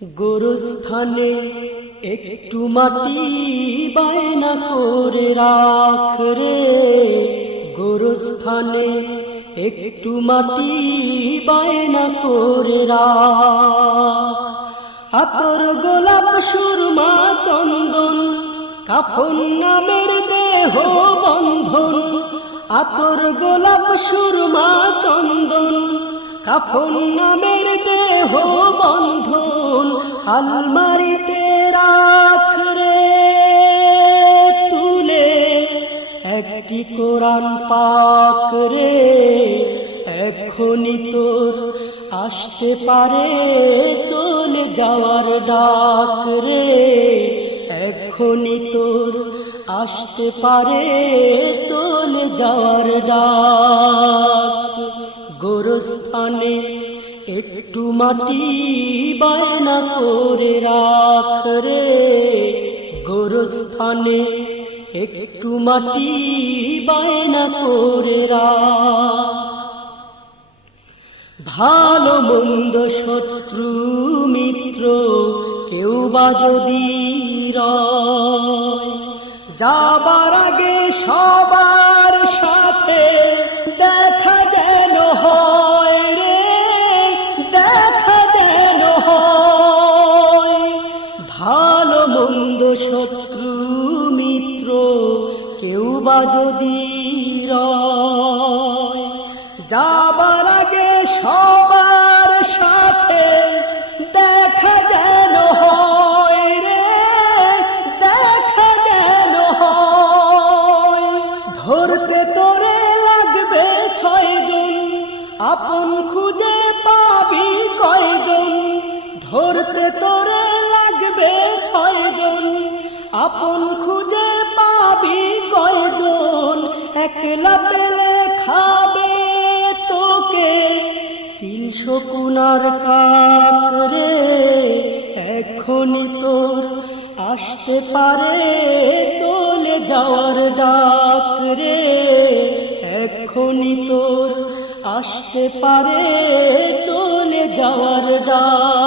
গোরস্থানে একটু মাটি বায়না করে রাখ রে, গোরস্থানে একটু মাটি বায়না করে রাখ। আতর গোলাপ সুরমা চন্দন কাফন নামের দেহ বন্ধন, আতর গোলাপ সুরমা চন্দন কাফন নামের দেহ বন্ধন, আলমারিতে রাখ রে তুলে একটি কোরআন পাক রে। এখনই তোর আসতে পারে চলে যাওয়ার ডাক রে, এখনই তোর আসতে পারে চলে যাওয়ার ডাক। গোরস্থানে একটু মাটি বায়না করে রাখ রে, গোরস্থানে একটু মাটি বায়না করে রাখ। ভালো মন্দ শত্রু মিত্র কেউ বা যদি রয়, যাবার আগে সবার সাথে দেখা যেন হয় রে, দেখা যেন হয়। ভালো মন্দ শত্রু মিত্র কেউ বা যদি রয়, যাবার আগে সবার সাথে দেখা যেন হয় রে, দেখা যেন হয়। ধরতে তোরে লাগবে 6 জন, আপন খুঁজে পাবি কয়জন? ধরতে তোরে লাগবে 6 জন, আপন খুঁজে পাবি কয়জন? একলা পেলে খাবে তোকে চিল শকুনার কাক রে, এখনই তোর আসতে পারে চলে যাওয়ার ডাক রে, এখনই তোর আসতে পারে চলে যাওয়ার ডাক।